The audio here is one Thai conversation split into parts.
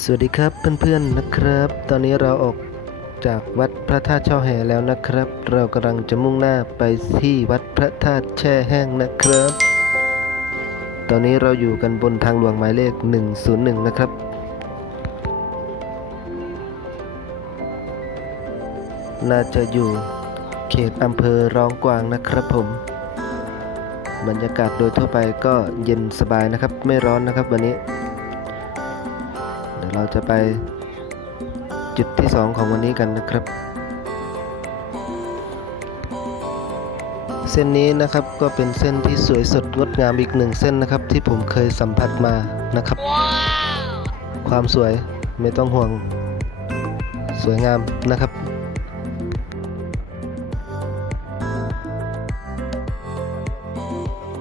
สวัสดีครับเพื่อนๆนะครับ ตอนนี้เราออกจากวัดพระธาตุช่อแห่แล้วนะครับ เรากำลังจะมุ่งหน้าไปที่วัดพระธาตุแช่แห้งนะครับ ตอนนี้เราอยู่กันบนทางหลวงหมายเลข 101 นะครับน่าจะอยู่เขตอำเภอร้องกวางนะครับผม บรรยากาศโดยทั่วไปก็เย็นสบายนะครับ ไม่ร้อนนะครับวันนี้ เราจะไปจุดที่ 2 ของวันนี้กันนะครับ เส้นนี้นะครับก็เป็นเส้นที่สวยสดงดงามอีกหนึ่งเส้นนะครับ ที่ผมเคยสัมผัสมานะครับ ความสวยไม่ต้องห่วงสวยงามนะครับ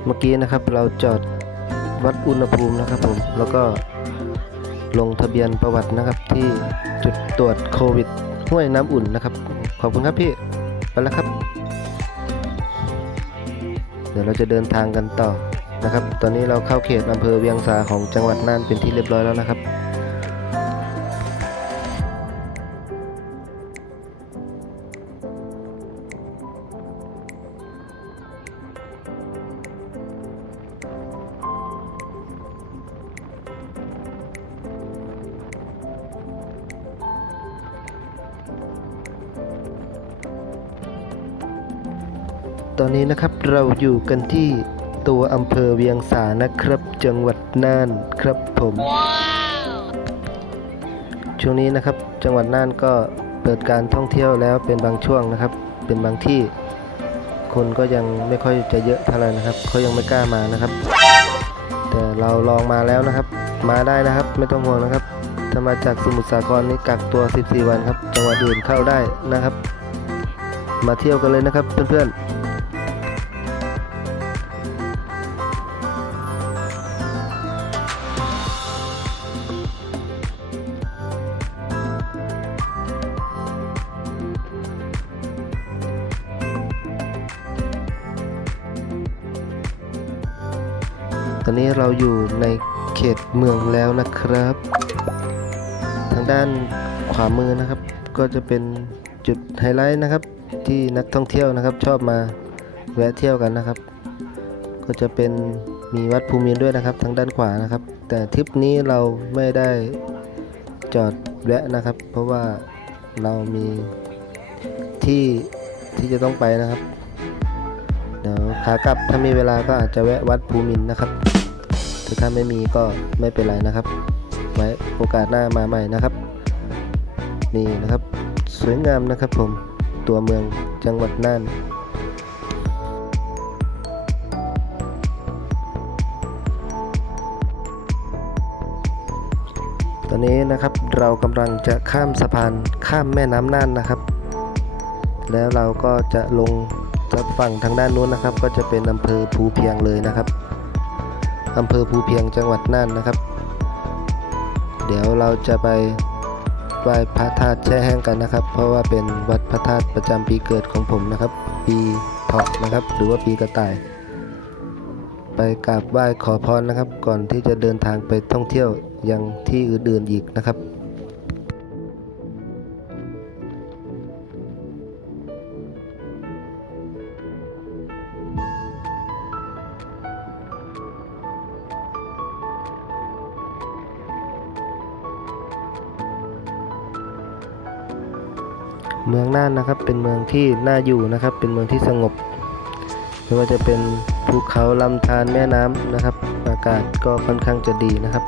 เมื่อกี้นะครับเราจอดวัดอุณหภูมินะครับผมแล้วก็ ลงทะเบียนประวัตินะครับ ที่จุดตรวจโควิดห้วยน้ำอุ่นนะครับ ขอบคุณครับพี่ไปแล้วครับ เดี๋ยวเราจะเดินทางกันต่อนะครับ ตอนนี้เราเข้าเขตอำเภอเวียงสาของจังหวัดน่านเป็นที่เรียบร้อยแล้วนะครับ ตอนนี้นะครับเราอยู่กันที่ตัวอำเภอเวียงสานะครับ จังหวัดน่านครับผม ช่วงนี้นะครับจังหวัดน่านก็เปิดการท่องเที่ยวแล้วเป็นบางช่วงนะครับ เป็นบางที่ คนก็ยังไม่ค่อยจะเยอะเท่าไหร่นะครับเขายังไม่กล้ามานะครับ แต่เราลองมาแล้วนะครับ มาได้นะครับไม่ต้องห่วงนะครับถ้ามาจากสมุทรสาครนี่กักตัว 14 วันครับจังหวัดอื่นเข้าได้นะครับ มาเที่ยวกันเลยนะครับเพื่อนๆ ตอนนี้เราอยู่ในเขตเมืองแล้วนะครับ ทางด้านขวามือนะครับ ก็จะเป็นจุดไฮไลท์นะครับ ที่นักท่องเที่ยวนะครับ ชอบมาแวะเที่ยวกันนะครับ ก็จะเป็นมีวัดภูมินด้วยนะครับ ทางด้านขวานะครับ แต่ทริปนี้เราไม่ได้จอดแวะนะครับ เพราะว่าเรามีที่ที่จะต้องไปนะครับ เดี๋ยวขากลับถ้ามีเวลาก็อาจจะแวะวัดภูมินนะครับ แต่ถ้าไม่มีก็ไม่เป็นไรนะครับ ไว้โอกาสหน้ามาใหม่นะครับ นี่นะครับ สวยงามนะครับผมตัวเมืองจังหวัดน่านตอนนี้นะครับเรากำลังจะข้ามสะพานข้ามแม่น้ำน่านนะครับ แล้วเราก็จะลงจากฝั่งทางด้านนู้นนะครับ ก็จะเป็นอำเภอภูเพียงเลยนะครับ อำเภอภูเพียงจังหวัดน่านนะครับ เดี๋ยวเราจะไปไหว้พระธาตุแช่แห้งกันนะครับ เพราะว่าเป็นวัดพระธาตุประจำปีเกิดของผมนะครับ ปีเถาะนะครับ หรือว่าปีกระต่าย ไปกราบไหว้ขอพรนะครับ ก่อนที่จะเดินทางไปท่องเที่ยวยังที่อื่นๆอีกนะครับ เมืองน่านนะครับ เป็นเมืองที่น่าอยู่นะครับ เป็นเมืองที่สงบไม่ว่าจะเป็นภูเขาลำธารแม่น้ำนะครับ อากาศก็ค่อนข้างจะดีนะครับ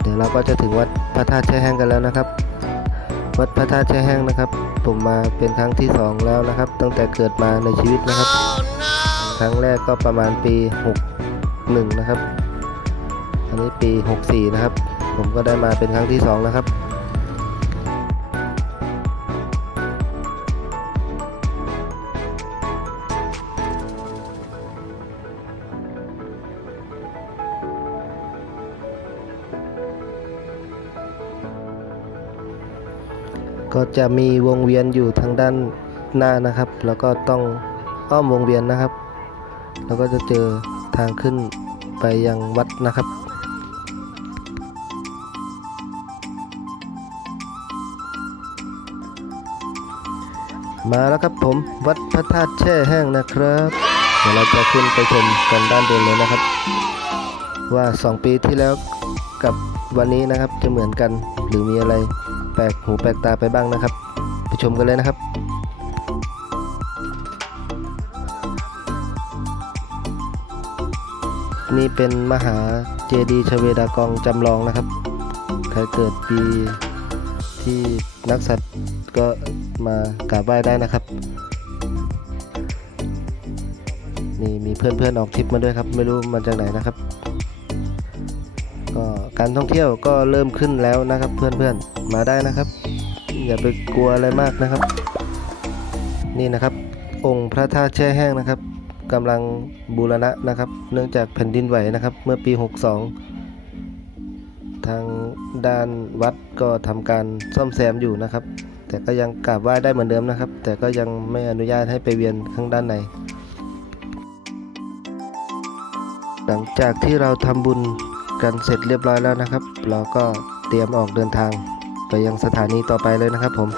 เดี๋ยวเราก็จะถึงวัดพระธาตุแช่แห้งกันแล้วนะครับ วัดพระธาตุแช่แห้งนะครับ ผมมาเป็นครั้งที่สองแล้วนะครับ ตั้งแต่เกิดมาในชีวิตนะครับ ครั้งแรกก็ประมาณปี 61 นะครับ อันนี้ปี 64 นะครับ ผมก็ได้มาเป็นครั้งที่สองนะครับ ก็จะมีวงเวียนอยู่ทางด้านหน้านะครับ แล้วก็ต้องอ้อมวงเวียนนะครับ แล้วก็จะเจอทางขึ้นไปยังวัดนะครับมาแล้วครับผมวัดพระธาตุแช่แห้งนะครับ เดี๋ยวเราจะขึ้นไปชมกันด้านเดินเลยนะครับ ว่า 2 ปีที่แล้วกับวันนี้นะครับจะเหมือนกันหรือมีอะไร แปลกหูแปลกตาไปบ้างนะครับ ไปชมกันเลยนะครับนี่เป็นมหาเจดีย์ชเวดากองจำลองนะครับ ใครเกิดปีที่นักสัตว์ก็มากราบไหว้ได้นะครับ นี่มีเพื่อนๆออกทริปมาด้วยครับ ไม่รู้มาจากไหนนะครับ ก็การท่องเที่ยวก็เริ่มขึ้นแล้วนะครับ เพื่อนๆมาได้นะครับ อย่าไปกลัวอะไรมากนะครับ นี่นะครับ องค์พระธาตุแช่แห้งนะครับกำลังบูรณะนะครับ เนื่องจากแผ่นดินไหวนะครับ เมื่อปี 62 ทางด้านวัดก็ทำการซ่อมแซมอยู่นะครับ แต่ก็ยังกราบไหว้ได้เหมือนเดิมนะครับ แต่ก็ยังไม่อนุญาตให้ไปเวียนข้างด้านใน หลังจากที่เราทำบุญ กันเสร็จเรียบร้อยแล้วนะครับ เราก็เตรียมออกเดินทางไปยังสถานีต่อไปเลยนะครับผม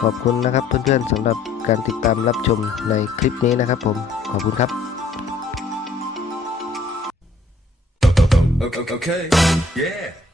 ขอบคุณนะครับเพื่อนๆสำหรับการติดตามรับชมในคลิปนี้นะครับผมขอบคุณครับ Okay. okay. Yeah.